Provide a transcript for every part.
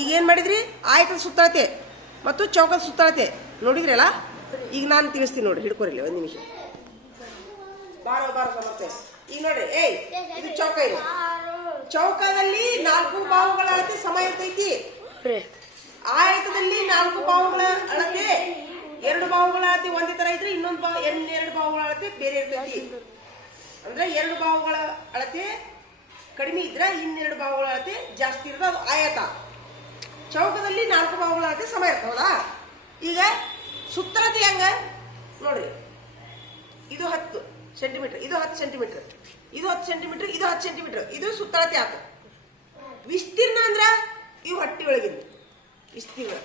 ಈಗ ಏನು ಮಾಡಿದ್ರಿ? ಆಯತದ ಸುತ್ತಳತೆ ಮತ್ತು ಚೌಕದ ಸುತ್ತಳತೆ ನೋಡಿದ್ರಲ್ಲ. ಈಗ ನಾನು ತಿಳಿಸ್ತೀನಿ ನೋಡಿ, ಹಿಡ್ಕೊರಿಲ್ಲ ಒಂದು ನಿಮಿಷ. ಬಾರ ಸಮಸ್ಯೆ. ಈಗ ನೋಡ್ರಿ, ಇದು ಚೌಕ. ಇದೆ ಚೌಕದಲ್ಲಿ 4 ಬಾಹುಗಳ ಅಳತೆ ಸಮ ಇರ್ತೈತಿ. ಆಯತದಲ್ಲಿ 4 ಬಾಹುಗಳ ಅಳತೆ, 2 ಬಾಹುಗಳ ಅಳತೆ ಒಂದೇ ತರ ಇದ್ರೆ ಇನ್ನೊಂದು 2 ಬಾಹುಗಳ ಅಳತೆ ಬೇರೆ ಇರ್ತೈತಿ. ಅಂದ್ರೆ 2 ಬಾಹುಗಳ ಅಳತೆ ಕಡಿಮೆ ಇದ್ರೆ ಇನ್ನೆರಡು ಬಾಹುಗಳ ಅಳತೆ ಜಾಸ್ತಿ ಇರೋದು, ಅದು ಆಯತ. ಚೌಕದಲ್ಲಿ 4 ಬಾಹುಗಳ ಅಳತೆ ಸಮ ಇರ್ತಾವಲ್ಲ. ಈಗ ಸುತ್ತಳತೆ ಹೆಂಗ ನೋಡ್ರಿ, ಇದು 10 ಸೆಂಟಿಮೀಟರ್, ಇದು 10 ಸೆಂಟಿಮೀಟರ್, ಇದು 10 ಸೆಂಟಿಮೀಟರ್, ಇದು 10 ಸೆಂಟಿಮೀಟರ್, ಇದು ಸುತ್ತಳತೆ ಆತ. ವಿಸ್ತೀರ್ಣ ಅಂದ್ರ ಇವು ಹೊಟ್ಟಿ ಒಳಗಿದ್ದು ವಿಸ್ತೀರ್ಣ,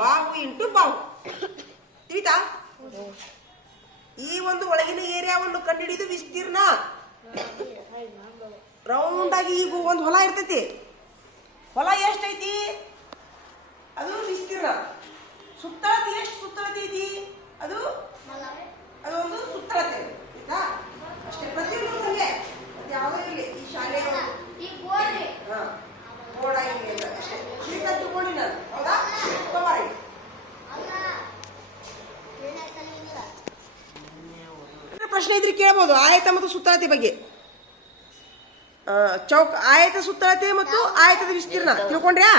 ಬಾಹು ಇಂಟು ಬಾಹು. ತಿಳಿತಾ? ಈ ಒಂದು ಒಳಗಿನ ಏರಿಯಾವನ್ನು ಕಂಡುಹಿಡಿದು ವಿಸ್ತೀರ್ಣ. ರೌಂಡ್ ಆಗಿ ಈಗ ಒಂದು ಹೊಲ ಇರ್ತೈತಿ, ಹೊಲ ಎಷ್ಟೈತಿ ಅದು ವಿಸ್ತೀರ್ಣ. ಸುತ್ತಳತೆ ಎಷ್ಟು ಸುತ್ತಳತೆ ಐತಿ ಅದು ಅದೊಂದು ಸುತ್ತಳತೆ. ಆಯ್ತಾ? ಅಷ್ಟೇ. ಪ್ರತಿಯೊಂದು ಹಂಗೆ ಯಾವುದೋ ಇಲ್ಲಿ ಈ ಶಾಲೆ ಬೋರ್ಡ್ ಆಗಿಲ್ಲ ಅಷ್ಟೇ. ಶ್ರೀಕಂತ ತಗೊಂಡಿ ನಾನು, ಹೌದಾ? ತಗೋರಿ. ಪ್ರಶ್ನೆ ಇದ್ರೆ ಕೇಳಬಹುದು ಆಯತ ಮತ್ತು ಸುತ್ತಳತೆ ಬಗ್ಗೆ. ಚೌಕ ಆಯತ ಸುತ್ತಳತೆ ಮತ್ತು ಆಯತದ ವಿಸ್ತೀರ್ಣ ತಿಳ್ಕೊಂಡ್ರ್ಯಾ?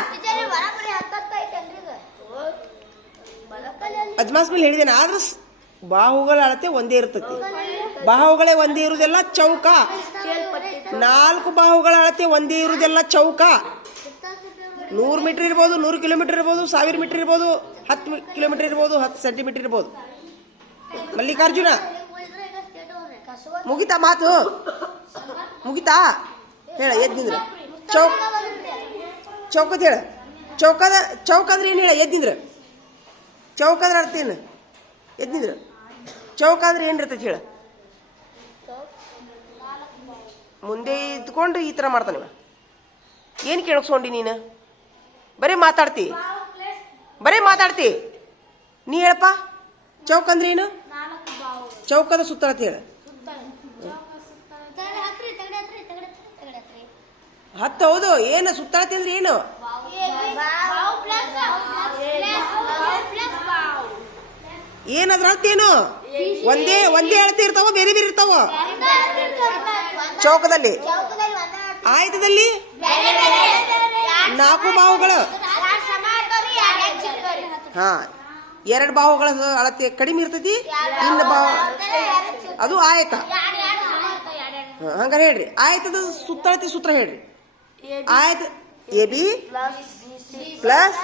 ಅಜ್ಮಾಸ್ ಮೇಲೆ ಹೇಳಿದ್ದೇನೆ. ಆದ್ರೂ ಬಾಹುಗಳ ಅಳತೆ ಒಂದೇ ಇರ್ತತಿ. ಬಾಹುಗಳೇ ಒಂದೇ ಇರುವುದೆಲ್ಲ ಚೌಕ. 4 ಬಾಹುಗಳ ಅಳತೆ ಒಂದೇ ಇರುವುದೆಲ್ಲ ಚೌಕ. 100 ಮೀಟರ್ ಇರ್ಬೋದು, 100 ಕಿಲೋಮೀಟರ್ ಇರ್ಬೋದು, 1000 ಮೀಟರ್ ಇರ್ಬೋದು, 10 ಕಿಲೋಮೀಟರ್ ಇರ್ಬೋದು, 10 ಸೆಂಟಿಮೀಟರ್ ಇರ್ಬೋದು. ಮಲ್ಲಿಕಾರ್ಜುನ, ಮುಗಿತಾ ಮಾತು? ಮುಗಿತಾ? ಹೇಳ, ಎದ್ದಿಂದ್ರ ಚೌಕದ ಹೇಳ. ಚೌಕ ಅಂದ್ರೆ ಏನು ಹೇಳ? ಎದ್ದಿಂದ್ರ ಚೌಕದ್ರ ಅರ್ಥ ಏನು? ಎದ್ದಿಂದ್ರ ಚೌಕ ಅಂದ್ರೆ ಏನಿರ್ತೈತಿ ಹೇಳ? ಮುಂದೆ ಇದ್ಕೊಂಡು ಈ ತರ ಮಾಡ್ತಾನೆ. ಏನು ಕೇಳಿಸ್ಕೊಂಡಿ ನೀನು? ಬರೀ ಮಾತಾಡ್ತಿ ನೀ ಹೇಳಪ್ಪ. ಚೌಕ ಅಂದ್ರೆ ಏನು? ಚೌಕದ ಸುತ್ತಳತೆ ಹೇಳ. 10 ಹೌದು. ಏನು ಸುತ್ತಳತೆ ಅಂದ್ರೆ ಏನು? ಏನದ್ರ ಅರ್ಥ ಏನು? ಒಂದೇ ಅಳತೆ ಇರ್ತಾವ, ಬೇರೆ ಬೇರೆ ಇರ್ತಾವ ಚೌಕದಲ್ಲಿ. ಆಯತದಲ್ಲಿ 4 ಬಾಹುಗಳು. 2 ಬಾಹುಗಳ ಅಳತೆ ಕಡಿಮೆ ಇರ್ತೈತಿ, ಇನ್ನು ಬಾಹು ಅದು ಆಯತ. ಹಂಗಾರೆ ಹೇಳ್ರಿ ಆಯತದ ಸುತ್ತಳತೆ ಸೂತ್ರ ಹೇಳ್ರಿ. ಆಯತ AB ಪ್ಲಸ್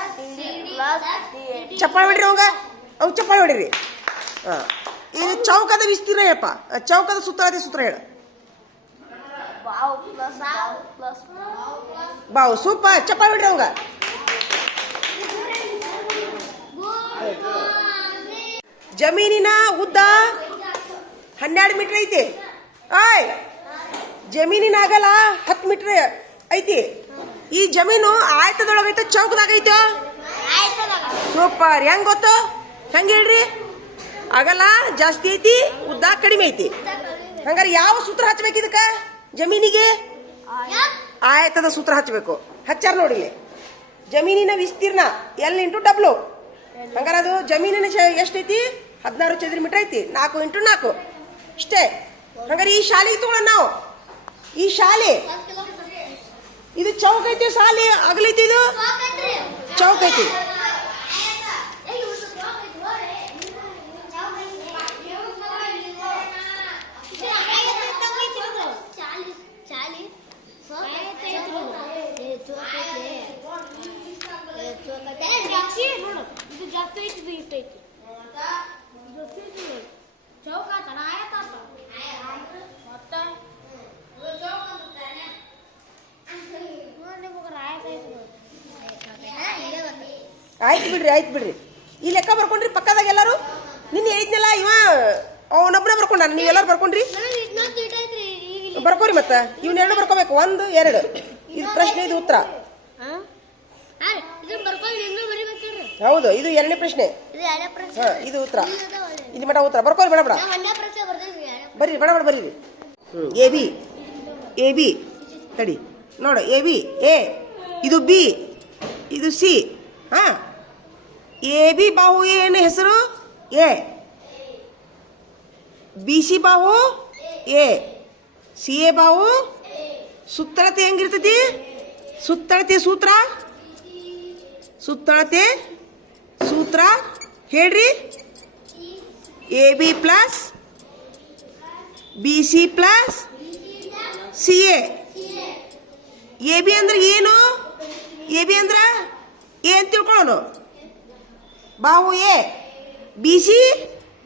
ಚಪ್ಪಾಳೆ ಹೊಡ್ರಿ. ಅವ್ ಚಪ್ಪಾಳೆ ಹೊಡಿರಿ. ಇದು ಚೌಕದ ವಿಸ್ತೀರ್ಣ ಹೇಳಪ್ಪ. ಚೌಕದ ಸುತ್ತಳತೆ ಸೂತ್ರ ಹೇಳ. ಬಾವು ಸೂಪರ್. ಚಪ್ಪಾಳೆ ಹೊಡ್ರಿ ಅವಂಗ. ಜಮೀನಿನ ಉದ್ದ 12 ಮೀಟರ್ ಐತಿ. ಜಮೀನಿನ ಅಗಲ 10 ಮೀಟರ್ ಐತಿ. ಈ ಜಮೀನು ಆಯತದೊಳಗೈತೆ ಚೌಕದಾಗ ಐತೋ? ಸೂಪರ್. ಹೆಂಗ್ ಗೊತ್ತು? ಹೆಂಗ ಹೇಳ್ರಿ? ಅಗಲ ಜಾಸ್ತಿ ಐತಿ, ಉದ್ದ ಕಡಿಮೆ ಐತಿ. ಹಂಗಾರೆ ಯಾವ ಸೂತ್ರ ಹಚ್ಬೇಕು ಇದಕ್ಕ? ಜಮೀನಿಗೆ ಆಯತದ ಸೂತ್ರ ಹಚ್ಚಬೇಕು. ಹಚ್ಚಾರ ನೋಡಿಲಿ. ಜಮೀನಿನ ವಿಸ್ತೀರ್ಣ L × W. ಹಂಗಾರೆ ಅದು ಜಮೀನಿನ ಎಷ್ಟೈತಿ? 16 ಚದರ ಮೀಟರ್ ಐತಿ. 4 × 4 ಇಷ್ಟೇ. ಹಂಗಾರೆ ಈ ಶಾಲೆಗೆ ತಗೊಳ್ಳೋಣ ನಾವು. ಈ ಶಾಲೆ ಇದು ಚೌಕ ಐತಿ, ಶಾಲೆ ಅಗಲೈತಿ. ಇದು ಚೌಕ ಐತಿ. ಆಯ್ತು ಬಿಡ್ರಿ. ಈ ಲೆಕ್ಕ ಬರ್ಕೊಂಡ್ರಿ ಪಕ್ಕದಾಗ ಎಲ್ಲಾರು? ನಿನ್ನೆ ಹೇಳಿದ್ನಲ್ಲ, ಇವ ಅವನೊಬ್ಬನೇ ಬರ್ಕೊಂಡ. ನೀವೆಲ್ಲರೂ ಬರ್ಕೊಂಡ್ರಿ? ಬರ್ಕೋರಿ. ಮತ್ತ ಇವನ್ನೆರಡು ಬರ್ಕೋಬೇಕು. 1, 2. ಇದು ಪ್ರಶ್ನೆ, ಇದು ಉತ್ತರ. ಹೌದು, ಇದು 2ನೇ ಪ್ರಶ್ನೆ. ಇದು ಉತ್ತರ. ಇಲ್ಲಿ ಮಟ ಉತ್ತರ ಬರ್ಕೋರಿ. ಬೇಡ ಬರ್ರಿ, ಬರೀರಿ. AB ತಡಿ ನೋಡು. AB A, ಇದು B, ಇದು ಸಿ. ಹಾಂ, ಎ ಬಿ ಬಾಹು ಏನು ಹೆಸರು? ಎ. ಬಿ ಸಿ ಬಾಹು ಎ. ಸಿ ಎ ಬಾಹು. ಸುತ್ತಳತೆ ಹೆಂಗಿರ್ತೈತಿ? ಸುತ್ತಳತೆ ಸೂತ್ರ ಹೇಳ್ರಿ. A B plus B C plus C A. A B ಅಂದ್ರೆ ಏನು? ಎ ಬಿ ಅಂದ್ರೆ ಎ ಅಂತ ತಿಳ್ಕೊಳ್ಳೋಣ. ಬಾಹು ಎ. ಬಿ ಸಿ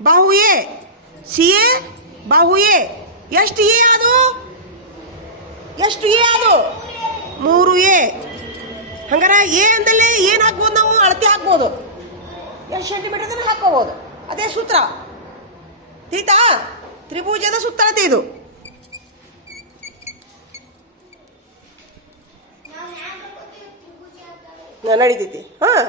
ಬಾಹು ಎ. ಸಿ ಎ ಬಾಹು ಎ. ಎಷ್ಟು ಎ ಅದು? 3 ಎ. ಹಂಗಾರೆ ಎ ಅಂದಲ್ಲೇ ಏನು ಹಾಕ್ಬೋದು? ನಾವು ಅಳತೆ ಹಾಕ್ಬೋದು. ಎಷ್ಟು ಸೆಂಟಿಮೀಟರ್ ಹಾಕೋಬಹುದು. ಅದೇ ಸೂತ್ರ. ತಿಳಿತಾ? ತ್ರಿಭುಜದ ಸುತ್ತಳತೆ ಇದು. ನಡೀತೈತಿ. ಹಾಂ,